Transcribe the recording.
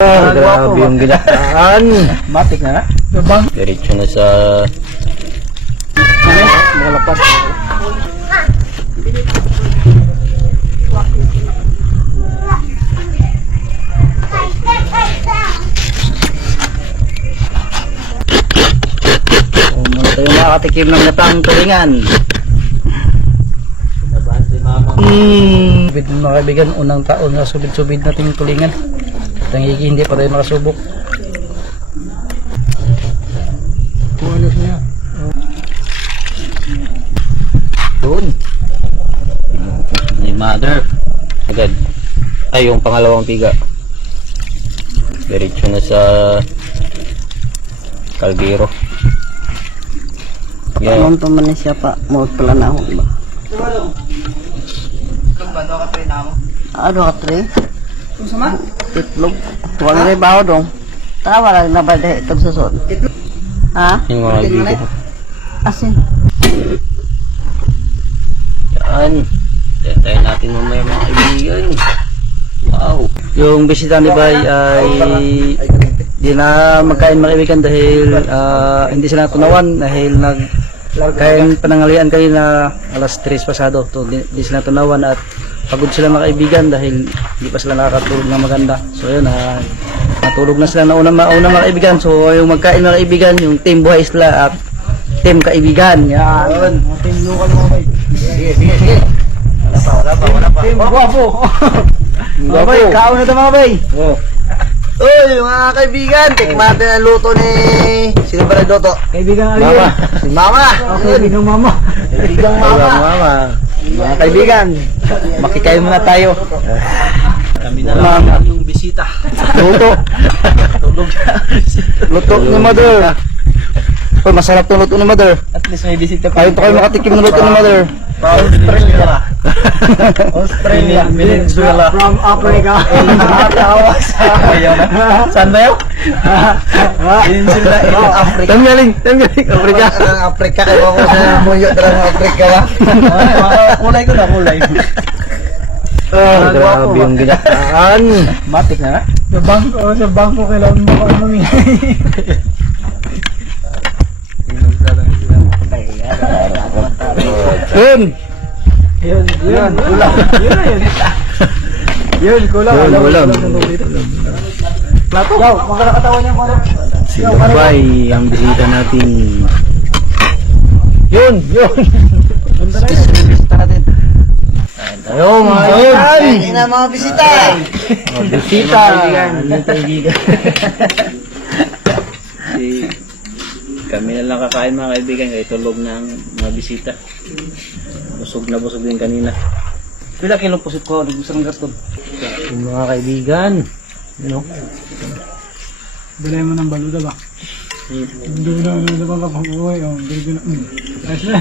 Grabe yung ginataan. Matik na na. Diretso na sa Makalapad. muna tayo makatikim ng gatang tulingan. Subid mga kaibigan, unang taon na subid-subid nating tulingan. Tangigi hindi pa tayo makasubok. Kuwalos niya. Doon. Ni mother. Agad. Ay, yung pangalawang piga. Diretso na sa Caldero. Anong tumanin siya pa? Mo pala na ako ba? Ano ka tre? Titlog. Tuwag na yung baho dong. Tawa lang na ba dahil itong susod? Ha? Yung mga bigo. Asin. Yan. Tayo natin mamaya mga kaibigan. Wow. Yung bisita ni Bay ay di na magkain mga kaibigan dahil hindi sila tunawan dahil nagkain panangalian kanina alas 3 pasado. So, di sila tunawan at pagod sila mga kaibigan dahil hindi pa sila nakakatulog na maganda. So yun, natulog na sila na una mga kaibigan. So yung magkain mga kaibigan, yung team buhay sila at team kaibigan. Yan. Team local mga bay. Sige. Wala pa. Team guwapo. Mga bay, kaon na ito mga bay. Uy, mga kaibigan, tikman natin ang luto ni... Sino ba nagluto? Kaibigan Alien. Si Mama. Kaibigan Mama. Kaibigang Mama. Mga kaibigan, makikain muna tayo. Kami na lang yung bisita. Luto. Luto ni Mother. Oh, masarap to luto ni Mother. At least may bisita pa. Ayun to kayo makatikim ng luto ni Mother. Australia. Australia. Venezuela. From Africa. Nakatawa sa ayaw na. Saan ba yun? Venezuela in Africa. Tanggaling. Afrika. Africa kayo ako sa muyo talagang Africa ba? Kulay ko na kulay. Grabe yung ginataan. Matik na na. Sa bangko kailangan mo ano ni. Yun. Yun, kulang. Yun, kulang. Ulam. Plato. Yaw, magkakatawan niya mga. Si Babay ang bisita natin. Yun. Bisita natin. Ayo mga kaibigan. Kain na mga bisita. Bisita. Kaibigan. Kami na lang kakain mga kaibigan kaya tulog na ang mga bisita. Busog din kanina. Pila kilong pusit ko, gusto ng gatod. Yung mga kaibigan. Bilay mo ng baluda ba? Hindi na pag-uwi. Ayos na.